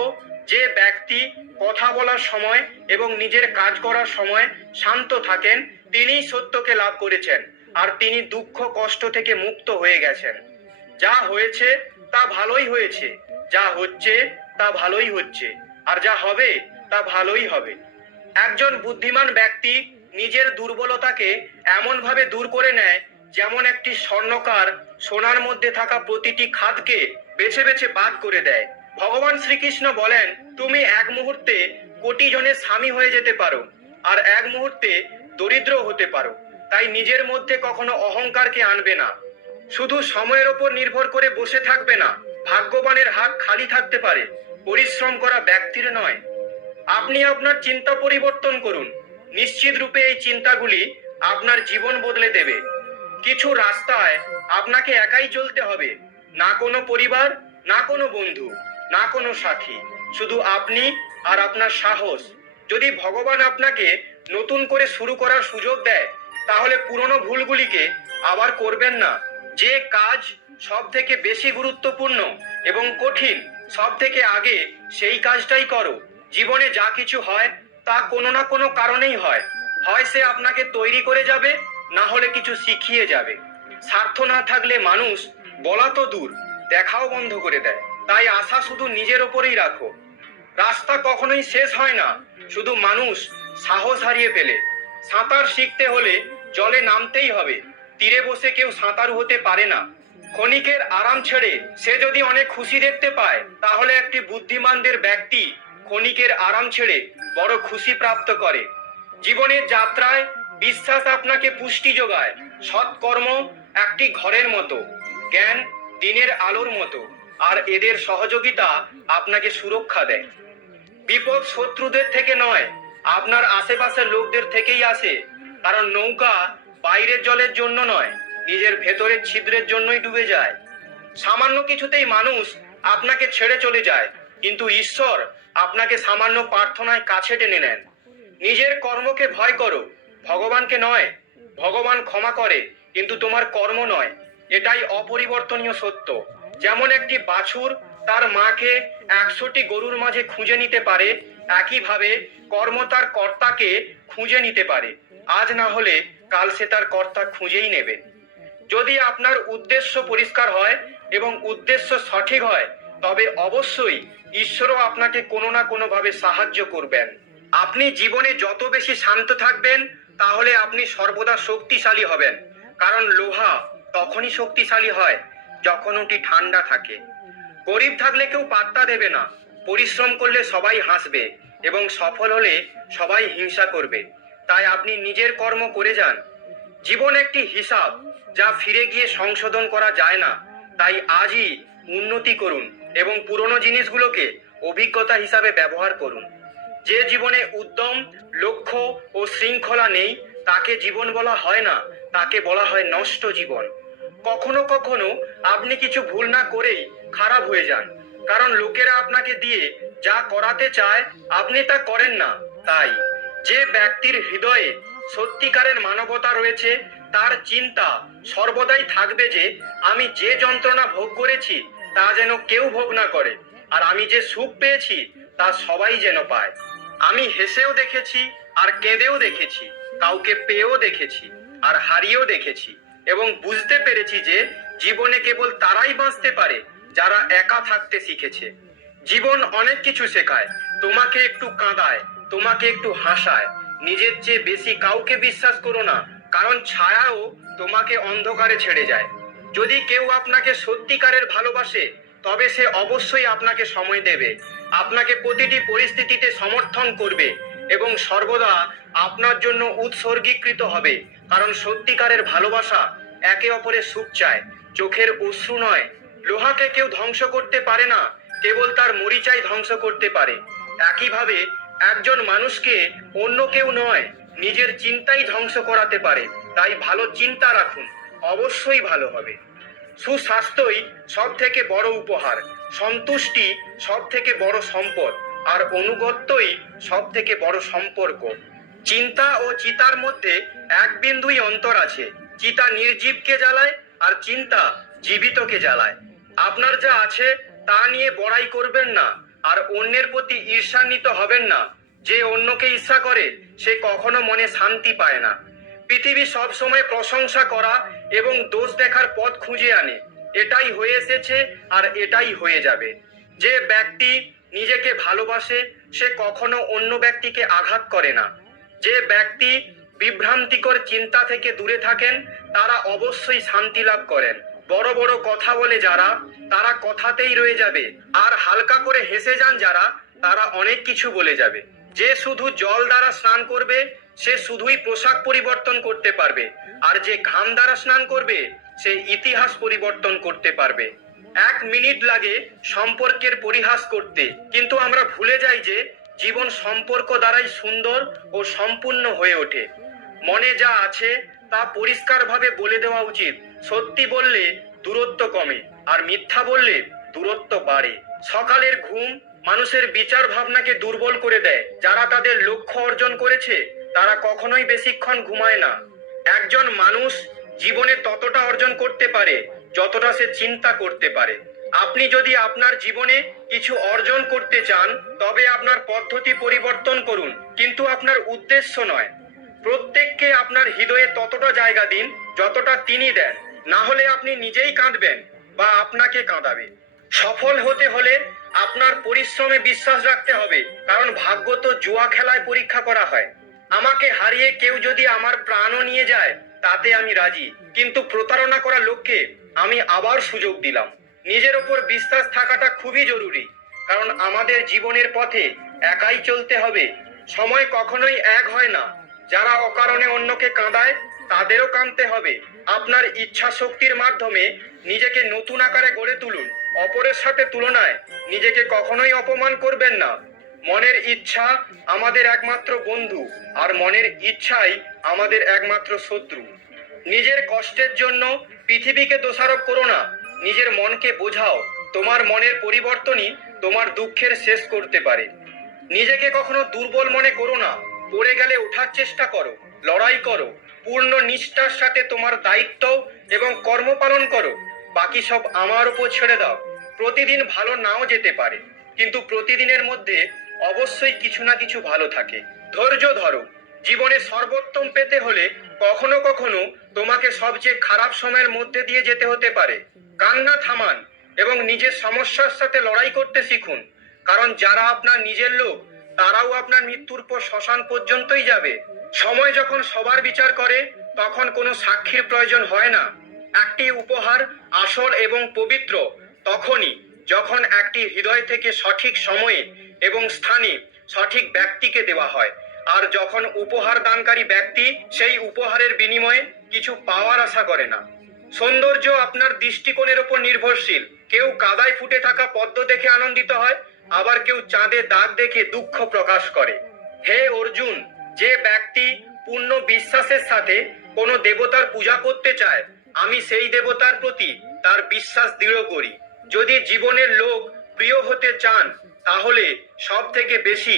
যে ব্যক্তি কথা বলার সময় এবং নিজের কাজ করার সময় শান্ত থাকেন, তিনিই সত্যকে লাভ করেছেন, আর তিনি দুঃখ কষ্ট থেকে মুক্ত হয়ে গেছেন। যা হয়েছে তা ভালোই হয়েছে, যা হচ্ছে তা ভালোই হচ্ছে, আর যা হবে তা ভালোই হবে। একজন বুদ্ধিমান ব্যক্তি নিজের দুর্বলতাকে এমনভাবে দূর করে নেয়, যেমন একটি স্বর্ণকার সোনার মধ্যে থাকা প্রতিটি খাদকে বেছে বেছে বাদ করে দেয়। ভগবান শ্রীকৃষ্ণ বলেন, তুমি এক মুহূর্তে কোটি জনের স্বামী হয়ে যেতে পারো, আর এক মুহূর্তে দরিদ্র হতে পারো। তাই নিজের মধ্যে কখনো অহংকারকে আনবে না। শুধু সময়ের ওপর নির্ভর করে বসে থাকবে না। ভাগ্যবানের হাত খালি থাকতে পারে, পরিশ্রম করা ব্যক্তির নয়। আপনি আপনার চিন্তা পরিবর্তন করুন। নিশ্চিত রূপে এই চিন্তাগুলি আপনার জীবন বদলে দেবে। কিছু রাস্তায় আপনাকে একাই চলতে হবে, না কোনো পরিবার, না কোনো বন্ধু, না কোনো সাথী, শুধু আপনি আর আপনার সাহস। যদি ভগবান আপনাকে নতুন করে শুরু করার সুযোগ দেয়, তাহলে পুরনো ভুলগুলিকে আবার করবেন না। যে কাজ সব থেকে বেশি গুরুত্বপূর্ণ এবং কঠিন, সব থেকে আগে সেই কাজটাই করো। জীবনে যা কিছু হয় তা কোনো না কোনো কারণেই হয়। হয় সে আপনাকে তৈরি করে যাবে, না হলে কিছু শিখিয়ে যাবে। স্বার্থ না থাকলে মানুষ বলা তো দূর, দেখাও বন্ধ করে দেয়। তাই আশা শুধু নিজের ওপরেই রাখো। রাস্তা কখনোই শেষ হয় না, শুধু মানুষ সাহস হারিয়ে ফেলে। সাঁতার শিখতে হলে জলে নামতেই হবে, তীরে বসে কেউ সাঁতারু হতে পারে না। ক্ষণিকের আরাম ছেড়ে সে যদি অনেক খুশি দেখতে পায়, তাহলে একটি বুদ্ধিমানদের ব্যক্তি ক্ষণিকের আরাম ছেড়ে বড় খুশি প্রাপ্ত করে। জীবনের যাত্রায় বিশ্বাস আপনাকে পুষ্টি যোগায়। সৎকর্ম একটি ঘরের মতো, জ্ঞান দিনের আলোর মতো, আর এদের সহযোগিতা আপনাকে সুরক্ষা দেয়। বিপদ শত্রুদের থেকে নয়, আপনার আশেপাশের লোকদের থেকেই আসে। কারণ নৌকা বাইরের জলের জন্য নয়, নিজের ভেতরের ছিদ্রের জন্যই ডুবে যায়। সামান্য কিছুতেই মানুষ আপনাকে ছেড়ে চলে যায়, কিন্তু ঈশ্বর আপনাকে সামান্য প্রার্থনায় কাছে টেনে নেন। নিজের কর্মকে ভয় করো, ভগবানকে নয়। ভগবান ক্ষমা করে, কিন্তু তোমার কর্ম নয়। এটাই অপরিবর্তনীয় সত্য। যেমন একটি বাছুর তার মাকে 100টি গরুর মাঝে খুঁজে নিতে পারে, একইভাবে কর্ম তার কর্তাকে খুঁজে নিতে পারে। আজ না হলে কাল সে তার কর্তা খুঁজেই নেবে। যদি আপনার উদ্দেশ্য পরিষ্কার হয় এবং উদ্দেশ্য সঠিক হয়, তবে অবশ্যই ঈশ্বরও আপনাকে কোনো না কোনোভাবে সাহায্য করবেন। আপনি জীবনে যত বেশি শান্ত থাকবেন, তাহলে আপনি সর্বদা শক্তিশালী হবেন। কারণ লোহা তখনই শক্তিশালী হয় যখন ওটি ঠান্ডা থাকে। গরিব থাকলে কেউ পাত্তা দেবে না, পরিশ্রম করলে সবাই হাসবে এবং সফল হলে সবাই হিংসা করবে। তাই আপনি নিজের কর্ম করে যান। জীবন একটি হিসাব, যা ফিরে গিয়ে সংশোধন করা যায় না। তাই আজই উন্নতি করুন এবং পুরনো জিনিসগুলোকে অভিজ্ঞতা হিসাবে ব্যবহার করুন। যে জীবনে উদ্যম, লক্ষ্য ও শৃঙ্খলা নেই, তাকে জীবন বলা হয় না, তাকে বলা হয় নষ্ট জীবন। কখনো কখনো আপনি কিছু ভুল না করেই খারাপ হয়ে যান, কারণ লোকেরা আপনাকে দিয়ে যা করাতে চায় আপনি তা করেন না। তাই যে ব্যক্তির হৃদয়ে সত্যিকারের মানবতা রয়েছে, তার চিন্তা সর্বদাই থাকবে যে আমি যে যন্ত্রণা ভোগ করেছি তা যেন কেউ ভোগ না করে, আর আমি যে সুখ পেয়েছি তা সবাই যেন পায়। আমি হেসেও দেখেছি আর কেঁদেও দেখেছি, কাউকে পেয়েও দেখেছি আর হারিয়েও দেখেছি, এবং বুঝতে পেরেছি যে জীবনে কেবল তারাই বাঁচতে পারে যারা একা থাকতে শিখেছে। জীবন অনেক কিছু শেখায়, তোমাকে একটু কাঁদায়, তোমাকে একটু হাসায়। নিজের চেয়ে বেশি কাউকে বিশ্বাস করো না, কারণ ছায়াও তোমাকে অন্ধকারে ছেড়ে যায়। যদি কেউ আপনাকে সত্যিকারের ভালোবাসে, তবে সে অবশ্যই আপনাকে সময় দেবে, আপনাকে প্রতিটি পরিস্থিতিতে সমর্থন করবে এবং সর্বদা আপনার জন্য উৎসর্গীকৃত হবে। কারণ সত্যিকারের ভালোবাসা একে অপরের সুখ চায়, চোখের অশ্রু নয়। লোহাকে কেউ ধ্বংস করতে পারে না, কেবল তার মরিচাই ধ্বংস করতে পারে। একইভাবে একজন মানুষকে অন্য কেউ নয়, নিজের চিন্তাই ধ্বংস করাতে পারে। তাই ভালো চিন্তা রাখুন, অবশ্যই ভালো হবে। সুস্বাস্থ্যই সব থেকে বড় উপহার, সন্তুষ্টি সব থেকে বড় সম্পদ, আর অনুগত্যই সব থেকে বড় সম্পর্ক। চিন্তা ও চিতার মধ্যে এক বিন্দুই অন্তর আছে। চিতা নির্জীবকে জ্বালায় আর চিন্তা জীবিতকে জ্বালায়। আপনার যা আছে তা নিয়ে বড়াই করবেন না, আর অন্যের প্রতি ঈর্ষান্বিত হবেন না। যে অন্যকে ঈর্ষা করে সে কখনো মনে শান্তি পায় না। পৃথিবী সব সময় প্রশংসা করা এবং দোষ দেখার পথ খুঁজে আনে। এটাই হয়ে এসেছে আর এটাই হয়ে যাবে। যে ব্যক্তি নিজেকে ভালোবাসে সে কখনো অন্য ব্যক্তিকে আঘাত করে না। যে ব্যক্তি বিভ্রান্তিকর চিন্তা থেকে দূরে থাকেন, তারা অবশ্যই শান্তি লাভ করেন। বড় বড় কথা বলে যারা, তারা কথাতেই রয়ে যাবে, আর হালকা করে হেসে যান যারা, তারা অনেক কিছু বলে যাবে। যে শুধু জল দ্বারা স্নান করবে সে শুধুই পোশাক পরিবর্তন করতে পারবে, আর যে ঘাম দ্বারা স্নান করবে সে ইতিহাস পরিবর্তন করতে পারবে। 1 মিনিট লাগে সম্পর্কের পরিহাস করতে, কিন্তু আমরা ভুলে যাই যে জীবন সম্পর্ক দ্বারাই সুন্দর ও সম্পূর্ণ হয়ে ওঠে। মনে যা আছে তা পরিষ্কারভাবে বলে দেওয়া উচিত। সত্যি বললে দূরত্ব কমে, আর মিথ্যা বললে দূরত্ব বাড়ে। সকালের ঘুম মানুষের বিচার ভাবনাকে দুর্বল করে দেয়। যারা তাদের লক্ষ্য অর্জন করেছে তারা কখনোই বেশিক্ষণ ঘুমায় না। একজন মানুষ জীবনে ততটা অর্জন করতে পারে যতটা সে চিন্তা করতে পারে। আপনি যদি আপনার জীবনে কিছু অর্জন করতে চান তবে আপনার পদ্ধতি পরিবর্তন করুন, কিন্তু আপনার উদ্দেশ্য নয়। প্রত্যেককে আপনার হৃদয়ে ততটা জায়গা দিন যতটা তিনি দেন, না হলে আপনি নিজেই কাঁদবেন বা আপনাকে কাঁদাবে। সফল হতে হলে আপনার পরিশ্রমে বিশ্বাস রাখতে হবে, কারণ ভাগ্য তো জুয়া খেলায় পরীক্ষা করা হয়। আমাকে হারিয়ে কেউ যদি আমার প্রাণও নিয়ে যায় তাতে আমি রাজি, কিন্তু প্রতারণা করা লোককে আমি আবার সুযোগ দিলাম। নিজের ওপর বিশ্বাস থাকাটা খুবই জরুরি, কারণ আমাদের জীবনের পথে একাই চলতে হবে। সময় কখনোই এক হয় না। যারা অকারণে অন্যকে কাঁদায় তাদেরও কাঁদতে হবে। আপনার ইচ্ছা শক্তির মাধ্যমে নিজেকে নতুন আকারে গড়ে তুলুন। অপরের সাথে তুলনায় নিজেকে কখনোই অপমান করবেন না। মনের ইচ্ছা আমাদের একমাত্র বন্ধু, আর মনের ইচ্ছাই আমাদের একমাত্র শত্রু। নিজের কষ্টের জন্য পৃথিবীকে দোষারোপ করো না, নিজের মনকে বোঝাও। তোমার মনের পরিবর্তনই তোমার দুঃখের শেষ করতে পারে। নিজেকে কখনো দুর্বল মনে করো না। পড়ে গেলে ওঠার চেষ্টা করো, লড়াই করো, পূর্ণ নিষ্ঠার সাথে তোমার দায়িত্ব এবং কর্ম পালন করো। বাকি সব আমার উপর ছেড়ে দাও। প্রতিদিন ভালো নাও যেতে পারে, কিন্তু প্রতিদিনের মধ্যে অবশ্যই কিছু না কিছু ভালো থাকে। ধৈর্য ধরো। জীবনে সর্বোত্তম পেতে হলে কখনো কখনো তোমাকে সবচেয়ে খারাপ সময়ের মধ্যে দিয়ে যেতে হতে পারে। কান্না থামান এবং নিজের সমস্যার সাথে লড়াই করতে শিখুন, কারণ যারা আপনার নিজের লোক তারাও আপনার মৃত্যুর পর শ্মশান পর্যন্তই যাবে। সময় যখন সবার বিচার করে তখন কোনো সাক্ষীর প্রয়োজন হয় না। একটি উপহার আসল এবং পবিত্র তখনই যখন একটি হৃদয় থেকে সঠিক সময়ে এবং স্থানে সঠিক ব্যক্তিকে দেওয়া হয়, আর যখন উপহার দানকারী ব্যক্তি সেই উপহারের বিনিময়ে কিছু পাওয়ার আশা করে না। সৌন্দর্য আপনার দৃষ্টিকোণের উপর নির্ভরশীল। কেউ কাদায় ফুটে থাকা পদ্ম দেখে আনন্দিত হয়, আবার কেউ চাঁদে দাগ দেখে দুঃখ প্রকাশ করে। হে অর্জুন, যে ব্যক্তি পূর্ণ বিশ্বাসের সাথে কোনো দেবতার পূজা করতে চায়, আমি সেই দেবতার প্রতি তার বিশ্বাস দৃঢ় করি। যদি জীবনের লোক প্রিয় হতে চান তাহলে সব থেকে বেশি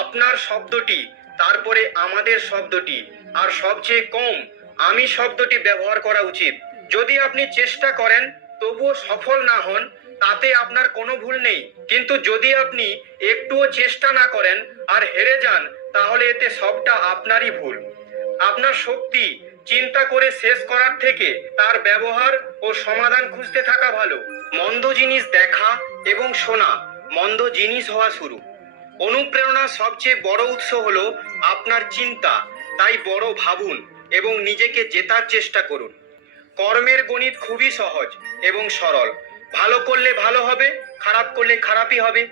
আপনার শব্দটি, তারপরে আমাদের শব্দটি, আর সবচেয়ে কম আমি শব্দটি ব্যবহার করা উচিত। যদি আপনি চেষ্টা করেন তবুও সফল না হন তাতে আপনার কোনো ভুল নেই, কিন্তু যদি আপনি একটুও চেষ্টা না করেন আর হেরে যান তাহলে এতে সবটা আপনারই ভুল। আপনার শক্তি চিন্তা করে শেষ করার থেকে তার ব্যবহার ও সমাধান খুঁজতে থাকা ভালো। মন্দ জিনিস দেখা এবং শোনা মন্দ জিনিস হওয়া শুরু। অনুপ্রেরণার সবচেয়ে বড় উৎস হলো আপনার চিন্তা। তাই বড় ভাবুন এবং নিজেকে জেতার চেষ্টা করুন। কর্মের গণিত খুবই সহজ এবং সরল। ভালো করলে ভালো হবে, খারাপ করলে খারাপই হবে।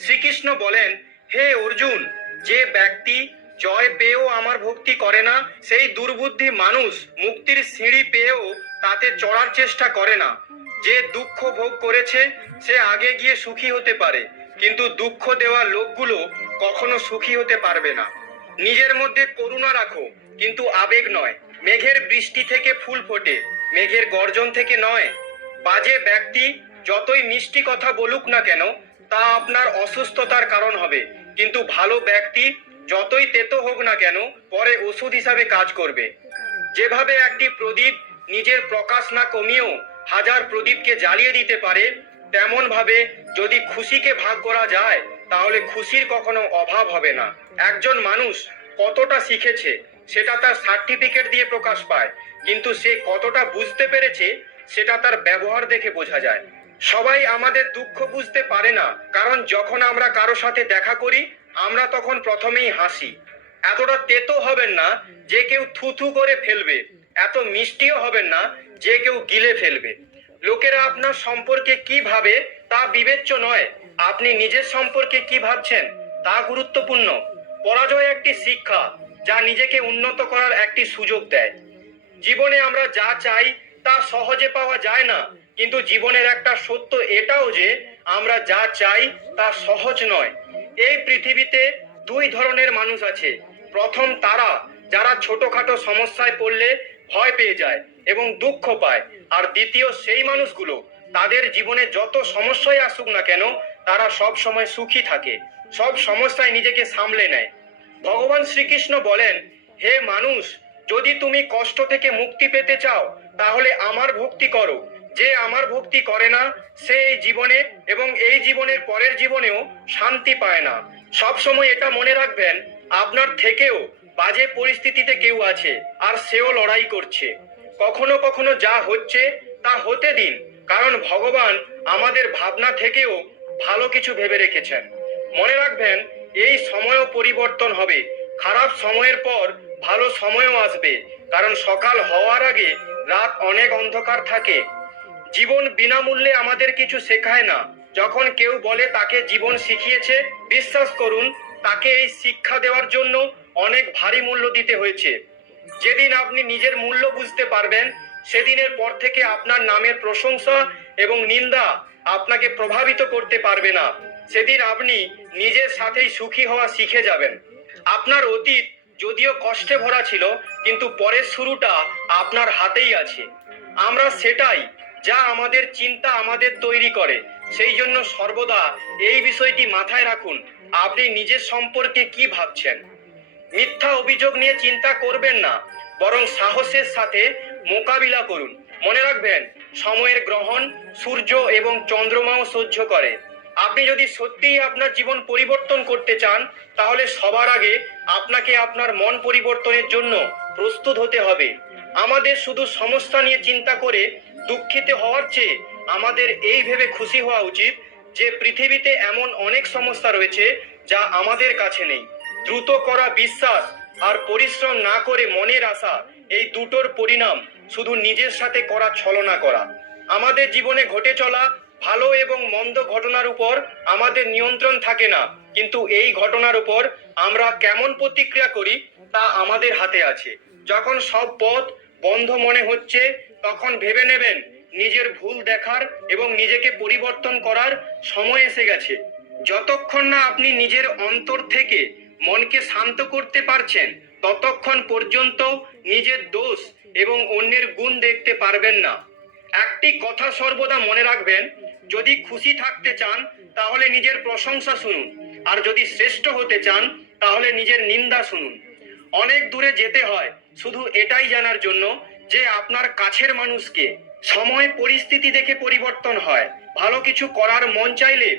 শ্রীকৃষ্ণ বলেন, হে অর্জুন, যে ব্যক্তি জয় পেয়েও আমার ভক্তি করে না, সেই দুর্বুদ্ধি মানুষ মুক্তির সিঁড়ি পেয়েও তাতে চড়ার চেষ্টা করে না। যে দুঃখ ভোগ করেছে সে আগে গিয়ে সুখী হতে পারে, কিন্তু দুঃখ দেওয়া লোকগুলো কখনো সুখী হতে পারবে না। নিজের মধ্যে করুণা রাখো, কিন্তু আবেগ নয়। মেঘের বৃষ্টি থেকে ফুল ফোটে, মেঘের গর্জন থেকে নয়। বাজে ব্যক্তি যতই মিষ্টি কথা বলুক না কেন তা আপনার অসুস্থতার কারণ হবে, কিন্তু ভালো ব্যক্তি যতই তেতো হোক না কেন পরে ওষুধ হিসাবে কাজ করবে। যেভাবে একটি প্রদীপ নিজের প্রকাশ না কমিয়েও হাজার প্রদীপকে জ্বালিয়ে দিতে পারে, তেমন ভাবে যদি খুশিকে ভাগ করা যায় তাহলে খুশির কখনো অভাব হবে না। একজন মানুষ কতটা শিখেছে সেটা তার সার্টিফিকেট দিয়ে প্রকাশ পায়, কিন্তু সে কতটা বুঝতে পেরেছে সেটা তার ব্যবহার দেখে বোঝা যায়। সবাই আমাদের দুঃখ বুঝতে পারে না, কারণ যখন আমরা কারো সাথে দেখা করি আমরা তখন প্রথমেই হাসি। এতটা তেতো হবেন না যে কেউ থুথু করে ফেলবে, এত মিষ্টিও হবেন না যে কেউ গিলে ফেলবে। লোকেরা আপনার সম্পর্কে কি ভাবে তা বিবেচ্য নয়, আপনি নিজের সম্পর্কে কি ভাবছেন তা গুরুত্বপূর্ণ। পরাজয় একটি শিক্ষা যা নিজেকে উন্নত করার একটি সুযোগ দেয়। জীবনে আমরা যা চাই তা সহজে পাওয়া যায় না, কিন্তু জীবনের একটা সত্য এটাও যে আমরা যা চাই তা সহজ নয়। এই পৃথিবীতে দুই ধরনের মানুষ আছে। প্রথম তারা যারা ছোটখাটো সমস্যায় পড়লে ভয় পেয়ে যায় এবং দুঃখ পায়, আর দ্বিতীয় সেই মানুষগুলো তাদের জীবনে যত সমস্যাই আসুক না কেন তারা সব সময় সুখী থাকে, সব সমস্যায় নিজেকে সামলে নেয়। ভগবান শ্রীকৃষ্ণ বলেন, হে মানুষ, যদি তুমি কষ্ট থেকে মুক্তি পেতে চাও তাহলে আমার ভক্তি করো। যে আমার ভক্তি করে না সে এই জীবনে এবং এই জীবনের পরের জীবনেও শান্তি পায় না। সব সময় এটা মনে রাখবেন, আপনার থেকেও বাজে পরিস্থিতিতে কেউ আছে আর সেও লড়াই করছে। কখনো কখনো যা হচ্ছে তা হতে দিন, কারণ ভগবান আমাদের ভাবনা থেকেও ভালো কিছু ভেবে রেখেছেন। মনে রাখবেন, এই সময়ও পরিবর্তন হবে। খারাপ সময়ের পর ভালো সময়ও আসবে, কারণ সকাল হওয়ার আগে রাত অনেক অন্ধকার থাকে। জীবন বিনামূল্যে আমাদের কিছু শেখায় না। যখন কেউ বলে তাকে জীবন শিখিয়েছে, বিশ্বাস করুন তাকে এই শিক্ষা দেওয়ার জন্য অনেক ভারী মূল্য দিতে হয়েছে। যেদিন আপনি নিজের মূল্য বুঝতে পারবেন, সেদিনের পর থেকে আপনার নামের প্রশংসা এবং নিন্দা আপনাকে প্রভাবিত করতে পারবে না। সেদিন আপনি নিজের সাথেই সুখী হওয়া শিখে যাবেন। আপনার অতীত যদিও কষ্টে ভরা ছিল, কিন্তু পরের শুরুটা আপনার হাতেই আছে। আমরা সেটাই যা আমাদের চিন্তা আমাদের তৈরি করে। সেই জন্য সর্বদা এই বিষয়টি মাথায় রাখুন, আপনি নিজের সম্পর্কে কি ভাবছেন। মিথ্যা অভিযোগ নিয়ে চিন্তা করবেন না, বরং সাহসের সাথে মোকাবিলা করুন। মনে রাখবেন, সময়ের গ্রহণ সূর্য এবং চন্দ্রমাও সহ্য করে। আপনি যদি সত্যিই আপনার জীবন পরিবর্তন করতে চান, তাহলে সবার আগে আপনাকে আপনার মন পরিবর্তনের জন্য প্রস্তুত হতে হবে। আমাদের শুধু সমস্যা নিয়ে চিন্তা করে দুঃখিত হওয়ার চেয়ে আমাদের এই ভেবে খুশি হওয়া উচিত যে পৃথিবীতে এমন অনেক সমস্যা রয়েছে যা আমাদের কাছে নেই। দ্রুত করা বিশ্বাস আর পরিশ্রম না করে মনের আশা, এই দুটোর পরিণাম শুধু নিজের সাথে করা ছলনা করা। আমাদের জীবনে ঘটে চলা ভালো এবং মন্দ ঘটনার উপর আমাদের নিয়ন্ত্রণ থাকে না, কিন্তু এই ঘটনার উপর আমরা কেমন প্রতিক্রিয়া করি তা আমাদের হাতে আছে। যখন সব পথ বন্ধ মনে হচ্ছে, তখন ভেবে নেবেন নিজের ভুল দেখার এবং নিজেকে পরিবর্তন করার সময় এসে গেছে। যতক্ষণ না আপনি নিজের অন্তর থেকে মনকে শান্ত করতে পারছেন, ততক্ষণ পর্যন্ত নিজের দোষ এবং অন্যের গুণ দেখতে পারবেন না। একটি কথা সর্বদা মনে রাখবেন, যদি খুশি থাকতে চান তাহলে নিজের প্রশংসা শুনুন, আর যদি শ্রেষ্ঠ হতে চান তাহলে নিজের নিন্দা শুনুন। অনেক দূরে যেতে হয় শুধু এটাই জানার জন্য যে আপনার কাছের মানুষকে। সময় পরিস্থিতি দেখে পরিবর্তন হয়। ভালো কিছু করার মন চাইলে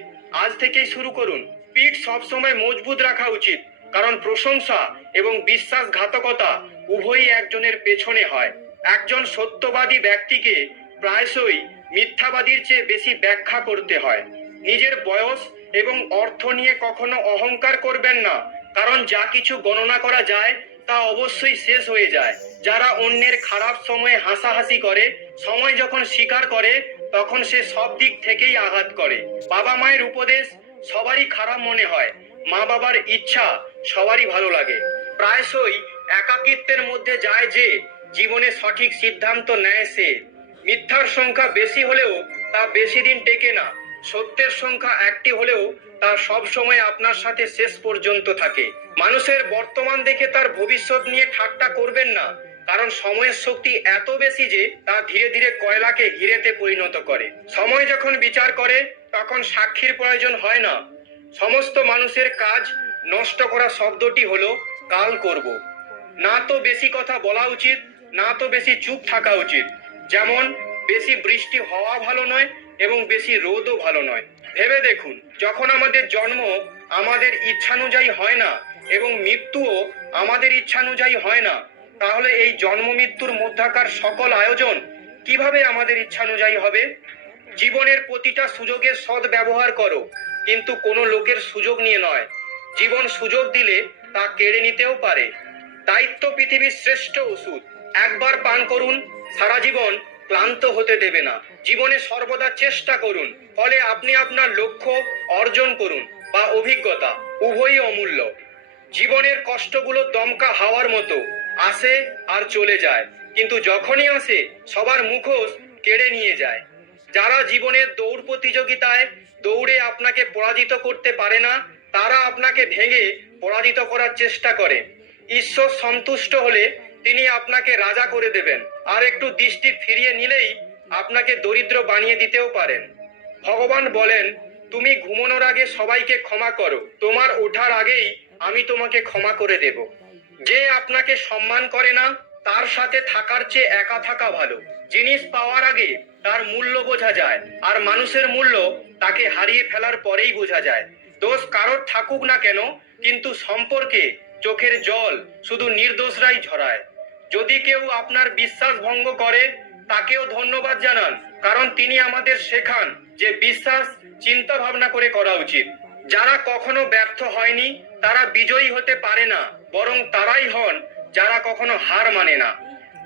আজ থেকেই শুরু করুন। পিঠ সবসময় মজবুত রাখা উচিত, কারণ প্রশংসা এবং বিশ্বাসঘাতকতা উভয়ই একজনের পেছনে হয়। একজন সত্যবাদী ব্যক্তিকে প্রায়শই মিথ্যাবাদীর চেয়ে বেশি ব্যাখ্যা করতে হয়। নিজের বয়স এবং অর্থ নিয়ে কখনো অহংকার করবেন না, কারণ যা কিছু গণনা করা যায় তা অবশ্যই শেষ হয়ে যায়। যারা অন্যের খারাপ সময়ে হাসাহাসি করে, সময় যখন স্বীকার করে তখন সে সব দিক থেকেই আঘাত করে। বাবা মায়ের উপদেশ সবারই খারাপ মনে হয়, মা বাবার ইচ্ছা সবারই ভালো লাগে। প্রায়শই একাকিত্বের মধ্যে যায় যে জীবনে সঠিক সিদ্ধান্ত নেয় সে। মিথ্যার সংখ্যা বেশি হলেও তা বেশি দিন টেকে না। সত্যের সংখ্যা একটি হলেও তা সব সময় আপনার সাথে শেষ পর্যন্ত থাকে। মানুষের বর্তমান দেখে তার ভবিষ্যৎ নিয়ে ঠাট্টা করবেন না, কারণ সময়ের শক্তি এত বেশি যে তা ধীরে ধীরে কয়লাকে হিরেতে পরিণত করে। সময় যখন বিচার করে তখন সাক্ষীর প্রয়োজন হয় না। সমস্ত মানুষের কাজ নষ্ট করা শব্দটি হলো কাল করব। না তো বেশি কথা বলা উচিত, না তো বেশি চুপ থাকা উচিত। যেমন বেশি বৃষ্টি হওয়া ভালো নয় এবং বেশি রোদও ভালো নয়। ভেবে দেখুন, যখন আমাদের জন্ম আমাদের ইচ্ছানুযায়ী হয় না এবং মৃত্যুও আমাদের ইচ্ছানুযায়ী হয় না, তাহলে এই জন্ম মৃত্যুর মধ্যকার সকল আয়োজন কিভাবে আমাদের ইচ্ছানুযায়ী হবে? জীবনের প্রতিটা সুযোগের সৎ ব্যবহার করো, কিন্তু কোনো লোকের সুযোগ নিয়ে নয়। জীবন সুযোগ দিলে তা কেড়ে নিতেও পারে। দায়িত্ব পৃথিবীর শ্রেষ্ঠ ওষুধ। একবার পান করুন, সারা জীবন ক্লান্ত হতে দেবে না। জীবনে সর্বদা চেষ্টা করুন, ফলে আপনি আপনার লক্ষ্য অর্জন করুন বা অভিজ্ঞতা, উভয়ই অমূল্য। জীবনের কষ্টগুলো দমকা হাওয়ার মতো, আসে আর চলে যায়, কিন্তু যখনই আসে সবার মুখোশ কেড়ে নিয়ে যায়। যারা জীবনের দৌড় প্রতিযোগিতায় দৌড়ে আপনাকে পরাজিত করতে পারে না, তারা আপনাকে ভেঙে পরাজিত করার চেষ্টা করে। ঈশ্বর সন্তুষ্ট হলে তিনি আপনাকে রাজা করে দেবেন, আর একটু দৃষ্টি ফিরিয়ে নিলেই আপনাকে দরিদ্র বানিয়ে দিতেও পারেন। ভগবান বলেন, তুমি ঘুমানোর আগে সবাইকে ক্ষমা করো, তোমার ওঠার আগেই আমি তোমাকে ক্ষমা করে দেব। যে আপনাকে সম্মান করে না, তার সাথে থাকার চেয়ে একা থাকা ভালো। জিনিস পাওয়ার আগে তার মূল্য বোঝা যায়, আর মানুষের মূল্য তাকে হারিয়ে ফেলার পরেই বোঝা যায়। দোষ কারোর থাকুক না কেন, কিন্তু সম্পর্কে চোখের জল শুধু নির্দোষরাই ঝরায়। যদি কেউ আপনার বিশ্বাস ভঙ্গ করে, তাকেও ধন্যবাদ জানান, কারণ তিনি আমাদের শেখান যে বিশ্বাস চিন্তা ভাবনা করে করা উচিত। যারা কখনো ব্যর্থ হয়নি তারা বিজয়ী হতে পারে না, বরং তারাই হন যারা কখনো হার মানে না।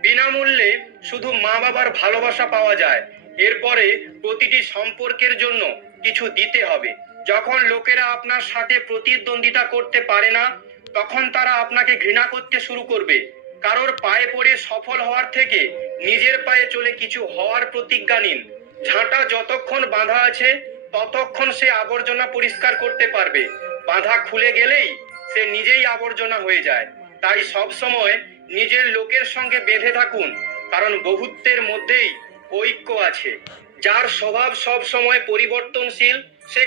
বিনামূল্যে শুধু মা বাবার ভালোবাসা পাওয়া যায়, এরপরে প্রতিটি সম্পর্কের জন্য কিছু দিতে হবে। যখন লোকেরা আপনার সাথে প্রতিদ্বন্দ্বিতা করতে পারে না, তখন তারা আপনাকে ঘৃণা করতে শুরু করবে। কারোর পায়ে পড়ে সফল হওয়ার থেকে নিজের পায়ে চলে কিছু হওয়ার প্রতিজ্ঞা নিন। ঝাঁটা যতক্ষণ বাঁধা আছে ততক্ষণ সে আবর্জনা পরিষ্কার করতে পারবে, বাঁধা খুলে গেলেই সে নিজেই আবর্জনা হয়ে যায়। তাই সব সময় নিজের লোকের সঙ্গে বেঁধে থাকুন, কারণ বহুত্বের মধ্যেই ঐক্য আছে। যার স্বভাব সব সময় পরিবর্তনশীল, সে